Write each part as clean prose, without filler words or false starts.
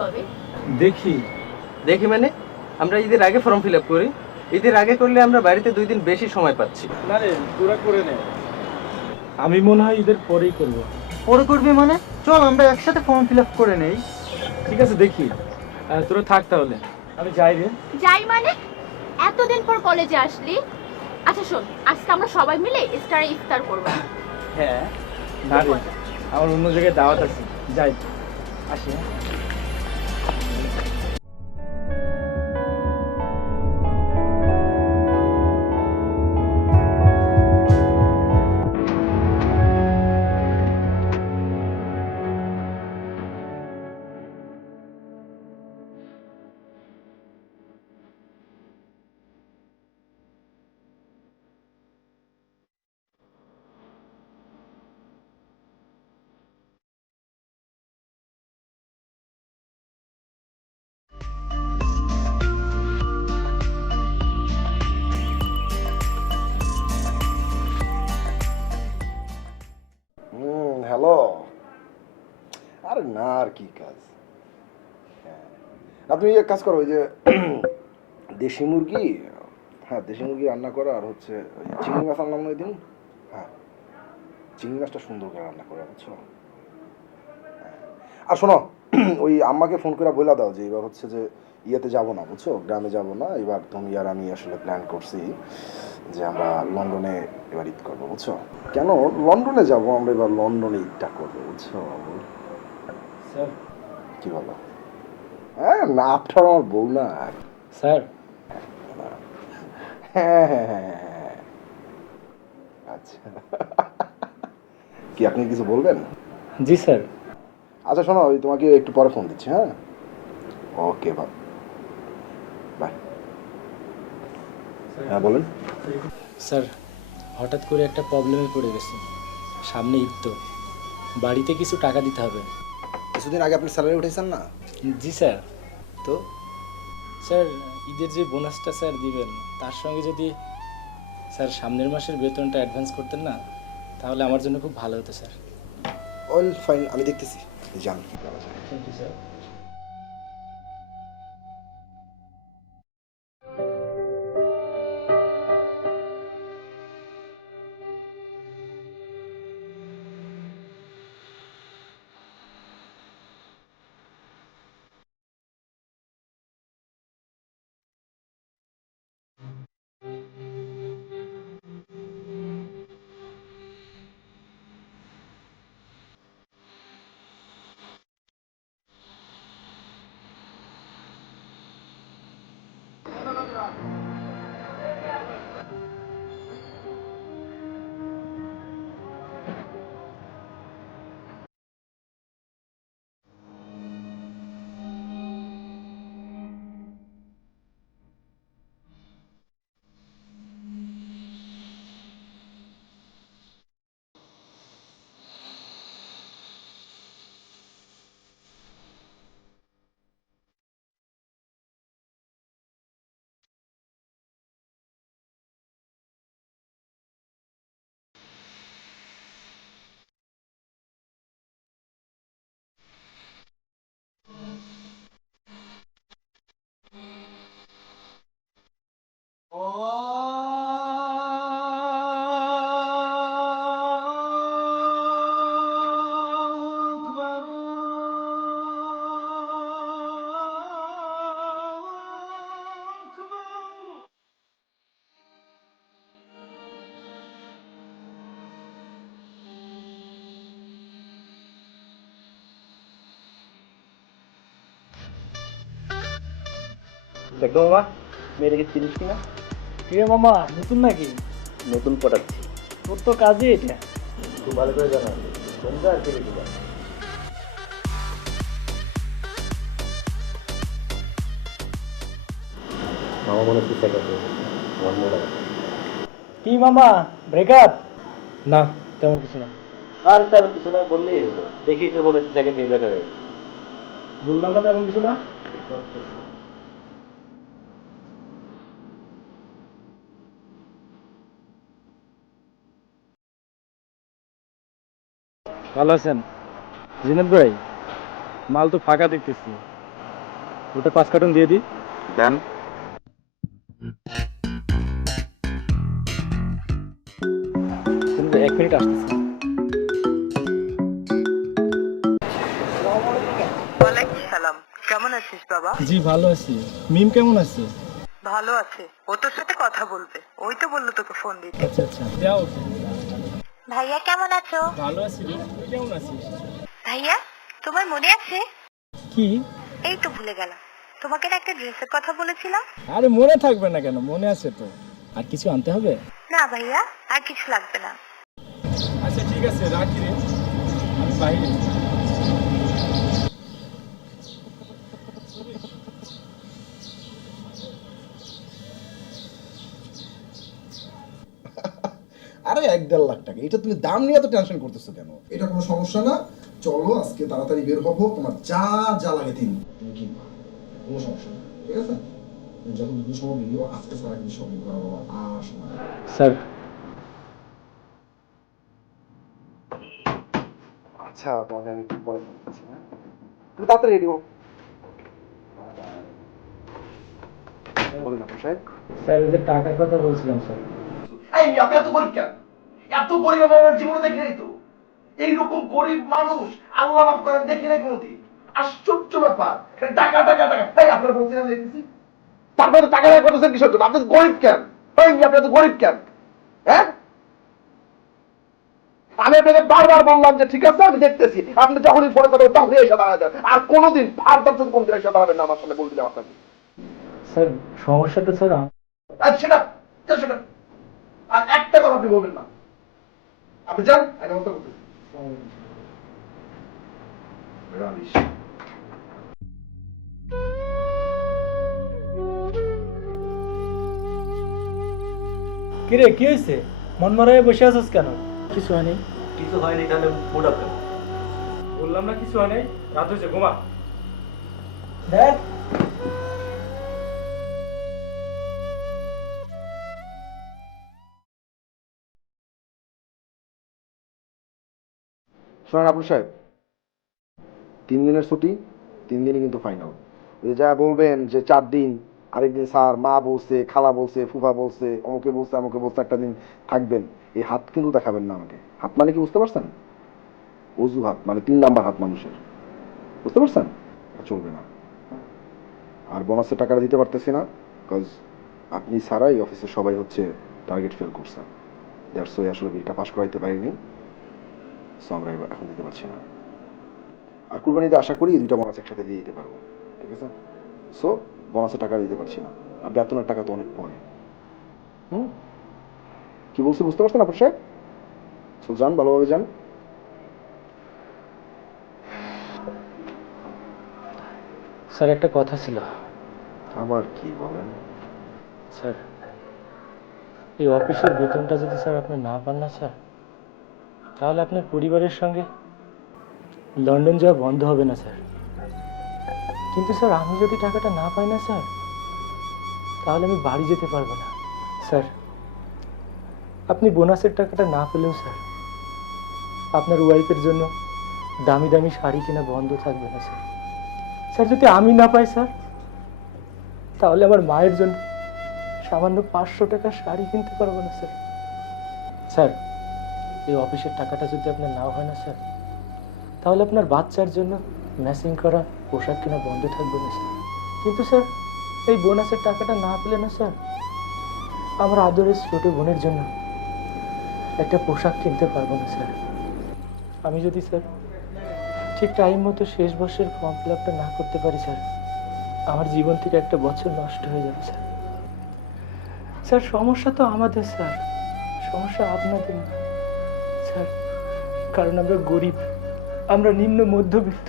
কবে? দেখি। দেখি মানে? আমরা ঈদের আগে ফর্ম ফিল আপ করি। ঈদের আগে করলে আমরা বাড়িতে 2 দিন বেশি সময় পাচ্ছি। না রে, তোরা করে নে। আমি মনে হয় ঈদের পরেই করব। পরে করবি মানে? চল আমরা একসাথে ফর্ম ফিল আপ করে নেই। ঠিক আছে, দেখি। তোরা থাক তাহলে, আমি যাই রে। যাই মানে? এতদিন পর কলেজে আসলি। আচ্ছা শোন, আজকে আমরা সবাই মিলে স্টারে ইফতার করব। হ্যাঁ। না রে, আমার অন্য জায়গায় দাওয়াত আছে, যাই। আসি, হ্যাঁ। হ্যালো। আরে না, আর কি কাজ? হ্যাঁ, না তুমি এক কাজ করো, ওই যে দেশি মুরগি, হ্যাঁ দেশি মুরগি রান্না করো, আর হচ্ছে ওই চিংড়ি মাছ আনলাম না ওই দিন, হ্যাঁ চিংড়ি মাছটা সুন্দর করে রান্না করে, বুঝছো? হ্যাঁ। আর শোনো, ওই আম্মাকে ফোন করে বলে দাও যে এবার হচ্ছে যে ইয়েতে যাবো না, বুঝছো, গ্রামে যাবো না এবার। তুমি আর আমি আসলে প্ল্যান করছি যে আমরা লন্ডনে এবার ঈদ করবো, বুঝছো? কেন লন্ডনে যাবো আমরা এবার? লন্ডনে ঈদটা করবো, বুঝছো? স্যার। কি বলো? হ্যাঁ, না আপনার আমার বউ না। স্যার। হ্যাঁ হ্যাঁ হ্যাঁ হ্যাঁ। আচ্ছা, কি আপনি কিছু বলবেন? জি স্যার। আচ্ছা শোনো, ওই তোমাকে একটু পরে ফোন দিচ্ছি, হ্যাঁ? ওকে, বাই বাই। হ্যাঁ বলেন। স্যার, হঠাৎ করে একটা প্রবলেমে পড়ে গেছি। সামনে ঈদ তো, বাড়িতে কিছু টাকা দিতে হবে। কিছুদিন আগে আপনি স্যালারি উঠেছেন না? জি স্যার। তো স্যার, ঈদের যে বোনাসটা স্যার দিবেন, তার সঙ্গে যদি স্যার সামনের মাসের বেতনটা অ্যাডভান্স করতেন না, তাহলে আমার জন্য খুব ভালো হতো স্যার। অল ফাইন, আমি দেখতেছি, যান কি করা যায়। Thank you sir. দেখো মামা, মেয়েটাকে চিনিস কিনা? কিরে মামা, নতুন নাকি? নতুন পটাচ্ছি। তোর তো কাজই এটা। খুব ভালো করে জানা আছে। তোমরা আর কে বেশি জানো? মামা মনে হচ্ছে সেকেন্ড আমার মনে হয়। কি মামা, ব্রেকআপ? না, তেমন কিছু না। আর তেমন কিছু না বললেই হলো। দেখি তো বলে সেকেন্ড নিয়ে দেখা গেছে। বললাম না তেমন কিছু না। ভালো আছেন জিনেদ ভাই? মাল তো ফাঁকা দেখতেছি, ওটা 5 কার্টন দিয়ে দিই। দেন। কিন্তু 1 মিনিট আসতেছে। ওয়ালাইকুম সালাম। কেমন আছিস বাবা? জি ভালো আছি। মিম কেমন আছে? ভালো আছে। ও তোর সাথে কথা বলবে। ওই তো বললো তোকে ফোন দিতে। আচ্ছা আচ্ছা যাও। ভাইয়া কেমন আছো? ভালো আছি রে, তুই কেমন আছিস? ভাইয়া তোমার মনে আছে? কি? এই তো ভুলে গেলাম। তোমাকে না একটা ড্রেসের কথা বলেছিলাম। আরে মনে থাকবে না কেন, মনে আছে তো। আর কিছু আনতে হবে? না ভাইয়া, আর কিছু লাগবে না। আচ্ছা ঠিক আছে, রাখি রে, আমি বাইরে। আরে 1-1.5 লাখ টাকা, এটা তুমি দাম নিয়ে এত টেনশন করতেছো কেন? এটা কোনো সমস্যা না। চলো আজকে তাড়াতাড়ি বের হবো, তোমার যা যা লাগে তুমি কিনবা, কোনো সমস্যা না, ঠিক আছে? তুমি যখন দুটো সময় ভিডিও আজকে সারা কিন্তু শপিং করা বাবা, আসো না। স্যার আচ্ছা তোমাকে আমি কি বলে বলতেছি না, তুমি তাড়াতাড়ি রেডি হও। বলুন না সাহেব। স্যার ওই যে টাকার কথা বলছিলাম স্যার। এই আপনি এত গরিব কেন? এত গরিব আমি আমার জীবনে দেখি নাই তো। এইরকম গরিব মানুষ আল্লাহ মাফ করেন দেখি নাই কোনোদিন। আশ্চর্য ব্যাপার, টাকা টাকা টাকা। এই আপনারা বলছেন আমি দেখতেছি, তারপরে টাকা টাকা করতেছেন কিসের জন্য? আপনি গরিব কেন? এই আপনি এত গরিব কেন? হ্যাঁ, আমি আপনাকে বারবার বললাম যে ঠিক আছে আমি দেখতেছি, আপনি যখনই ফোনে কথা তখনই এসে দাঁড়ায় যান, আর কোনোদিন ফার্দার যদি কোনদিন এসে দাঁড়াবেন না আমার সামনে, বলতে যাওয়া আপনাকে। স্যার সমস্যাটা স্যার সেটা সেটা আর একটা কথা আপনি বলবেন না। আপনি যান, একটা কথা বলবেন। রাবিশ। কিরে কি হয়েছে? মন মরায় বসে আছিস কেন? কিছু হয়নি। কিছু হয়নি তাহলে মুড আপ কেন? বললাম না কিছু হয়নি, রাত হয়েছে, ঘুমা। দেখ শোনেন আপু সাহেব, 3 দিনের ছুটি, 3 দিনই কিন্তু ফাইনাল। যা বলবেন যে 4 দিন, আরেকদিন স্যার মা বলছে, খালা বলছে, ফুফা বলছে, অমুকে বলছে, আমাকে বলছে, একটা দিন থাকবেন, এই হাত কিন্তু দেখাবেন না আমাকে। হাত মানে কি বুঝতে পারছেন? অজুহাত মানে 3 নাম্বার হাত মানুষের, বুঝতে পারছেন? এটা চলবে না। আর বোনাসের টাকাটা দিতে পারতেছি না, বিকজ আপনি ছাড়াই অফিসের সবাই হচ্ছে টার্গেট ফেল করছে। দ্যাটস ওয়াই আসলে বিলটা পাস করাইতে পারিনি, সো আমরা এখন দিতে পারছি না। আর কুরবানিতে আশা করি 2টা বোনাস একসাথে দিয়ে দিতে পারবো, ঠিক আছে? সো বোনাসের টাকা দিতে পারছি না, আর বেতনের টাকা তো অনেক পরে। কি বলছি বুঝতে পারছেন আপনার সাহেব? সো যান, ভালোভাবে যান। স্যার একটা কথা ছিল। আবার কি বলেন? স্যার এই অফিসের বেতনটা যদি স্যার আপনি না পান না স্যার, তাহলে আপনার পরিবারের সঙ্গে লন্ডন যাওয়া বন্ধ হবে না স্যার। কিন্তু স্যার আমি যদি টাকাটা না পাই না স্যার, তাহলে আমি বাড়ি যেতে পারবো না স্যার। আপনি বোনাসের টাকাটা না পেলেও স্যার আপনার ওয়াইফের জন্য দামি দামি শাড়ি কেনা বন্ধ থাকবে না স্যার। স্যার যদি আমি না পাই স্যার, তাহলে আমার মায়ের জন্য সামান্য 500 টাকার শাড়ি কিনতে পারবো না স্যার। স্যার এই অফিসের টাকাটা যদি আপনার নাও হয় না স্যার, তাহলে আপনার বাচ্চার জন্য ম্যাচিং করা পোশাক কেনা বন্ধ থাকবে না স্যার। কিন্তু স্যার এই বোনাসের টাকাটা না পেলে না স্যার, আমার আদরের ছোট বোনের জন্য একটা পোশাক কিনতে পারবো না স্যার। আমি যদি স্যার ঠিক টাইম মতো শেষ বর্ষের ফর্ম ফিল আপটা না করতে পারি স্যার, আমার জীবন থেকে একটা বছর নষ্ট হয়ে যাবে স্যার। স্যার সমস্যা তো আমাদের স্যার, সমস্যা আপনাদের না স্যার, কারণ আমরা গরিব, আমরা নিম্ন মধ্যবিত্ত।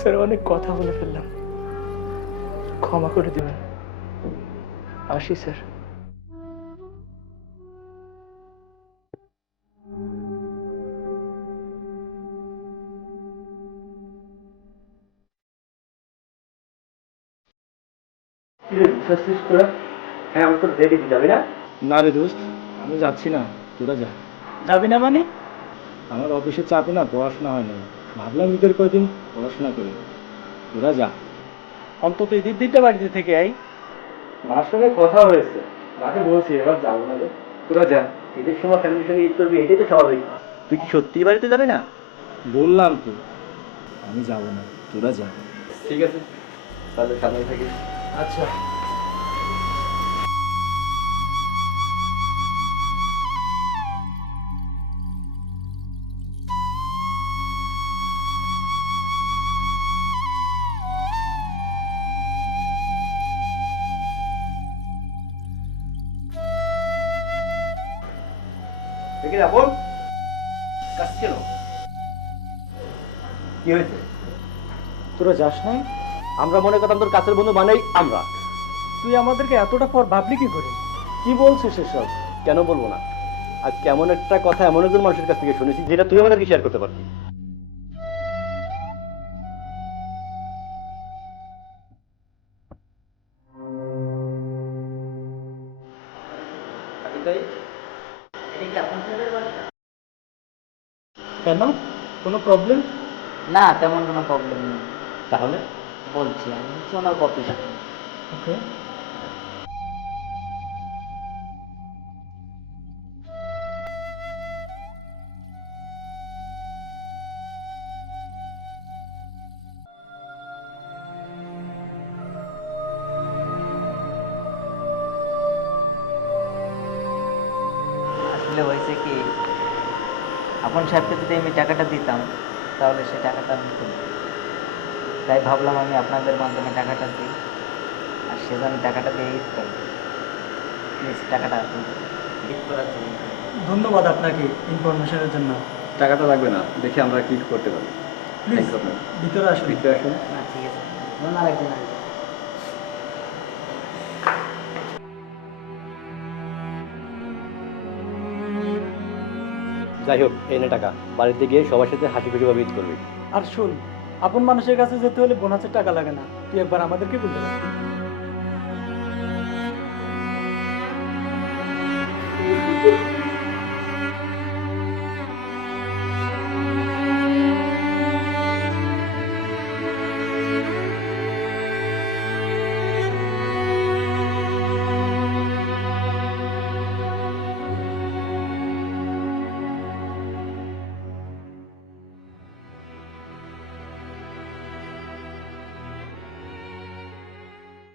স্যার অনেক কথা বলে ফেললাম, ক্ষমা করে দেবেন। আসি স্যার। হ্যাঁ আমি তো রেডি, যাবি না? না রে দোস্ত, আমি যাচ্ছি না, তোরা যা। যাবি না মানে? আমার অফিসের চাপে না পড়াশোনা হয় না। ভাবলাম ঈদের কয়দিন পড়াশোনা করি, তোরা যা। অন্তত ঈদের দিনটা বাড়িতে থেকে আই। মার সঙ্গে কথা হয়েছে, মাকে বলছি এবার যাবো না রে, তোরা যা। ঈদের সময় ফ্যামিলির সঙ্গে ঈদ করবি, এটাই তো স্বাভাবিক। তুই কি সত্যি বাড়িতে যাবে না? বললাম তো আমি যাবো না, তোরা যা। ঠিক আছে, তাহলে সামনে থাকিস। আচ্ছা। দেখি আপন কাজ ছিল, কি হয়েছে? তোরা যাস নাই? আমরা মনে করতাম তোর কাছের বন্ধু বানাই আমরা। তুই আমাদেরকে এতটা পর ভাবলি কি করে? কি বলছিস এসব? কেন বলবো না? আর কেমন একটা কথা এমন একজন মানুষের কাছ থেকে শুনেছি যেটা তুই আমাদেরকে শেয়ার করতে পারবি। কেন, কোনো প্রবলেম? না, তেমন কোনো প্রবলেম নেই। তাহলে বলছি আমি হচ্ছে ওনার কপি। ওকে। আসলে হয়েছে কি, আপন সাহেবকে যদি আমি টাকাটা দিতাম তাহলে সে টাকাটা আমি তুলব। তাই ভাবলাম আমি আপনাদের মাধ্যমে টাকাটা দিই, আর সে যেন টাকাটা দিয়ে ঈদ করে। প্লিজ টাকাটা ঈদ করার জন্য। ধন্যবাদ আপনাকে ইনফরমেশনের জন্য। টাকাটা লাগবে না, দেখি আমরা কি করতে পারি। প্লিজ ভিতরে আসুন। ভিতরে আসুন। না ঠিক আছে, ধন্যবাদ একদিন আসবে। যাই হোক, এই নে টাকা, বাড়িতে গিয়ে সবার সাথে হাসি খুশি ভাবে ঈদ করবি। আর শুন, আপন মানুষের কাছে যেতে হলে বোনাসের টাকা লাগে না, তুই একবার আমাদেরকে বলতে পারবি।